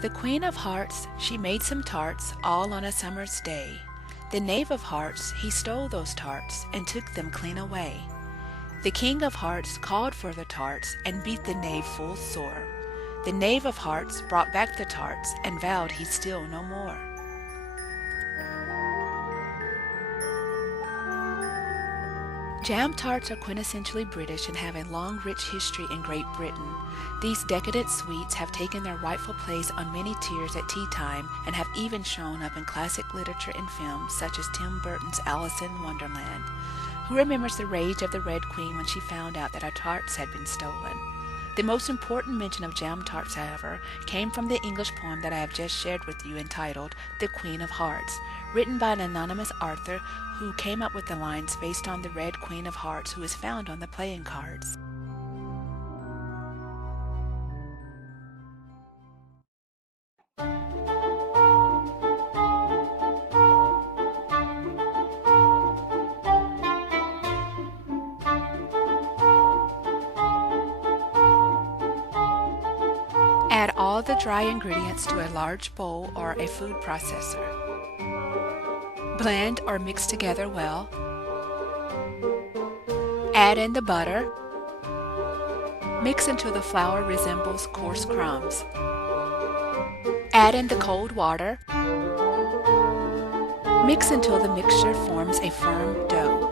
The Queen of Hearts, she made some tarts, all on a summer's day. The Knave of Hearts, he stole those tarts, and took them clean away. The King of Hearts called for the tarts, and beat the knave full sore. The Knave of Hearts brought back the tarts, and vowed he'd steal no more. Jam tarts are quintessentially British and have a long, rich history in Great Britain. These decadent sweets have taken their rightful place on many tiers at tea time and have even shown up in classic literature and films such as Tim Burton's Alice in Wonderland. Who remembers the rage of the Red Queen when she found out that her tarts had been stolen? The most important mention of jam tarts, however, came from the English poem that I have just shared with you entitled The Queen of Hearts, written by an anonymous author who came up with the lines based on the Red Queen of Hearts who is found on the playing cards. Add all the dry ingredients to a large bowl or a food processor. Blend or mix together well. Add in the butter. Mix until the flour resembles coarse crumbs. Add in the cold water. Mix until the mixture forms a firm dough.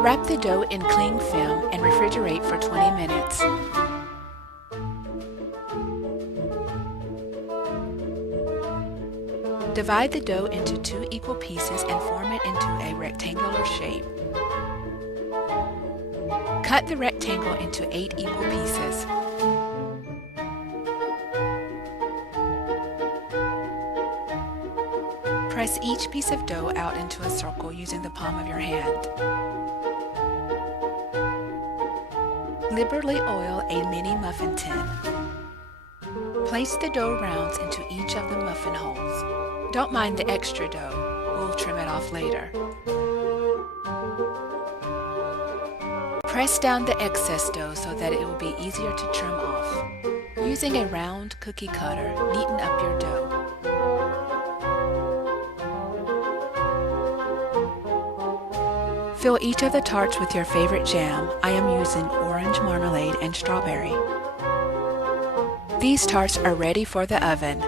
Wrap the dough in cling film and refrigerate for 20 minutes. Divide the dough into 2 equal pieces and form it into a rectangular shape. Cut the rectangle into 8 equal pieces. Press each piece of dough out into a circle using the palm of your hand. Liberally oil a mini muffin tin. Place the dough rounds into each of the muffin holes. Don't mind the extra dough, we'll trim it off later. Press down the excess dough so that it will be easier to trim off. Using a round cookie cutter, neaten up your dough. Fill each of the tarts with your favorite jam. I am using orange marmalade and strawberry. These tarts are ready for the oven.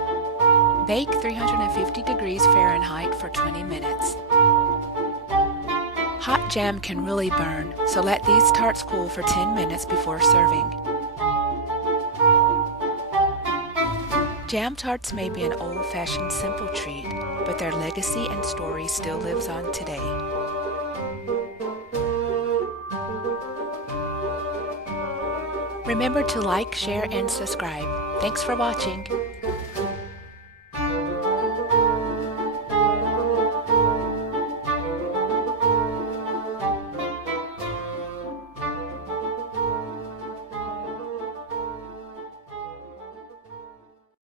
Bake 350 degrees Fahrenheit for 20 minutes. Hot jam can really burn, so let these tarts cool for 10 minutes before serving. Jam tarts may be an old-fashioned simple treat, but their legacy and story still lives on today. Remember to like, share, and subscribe. Thanks for watching.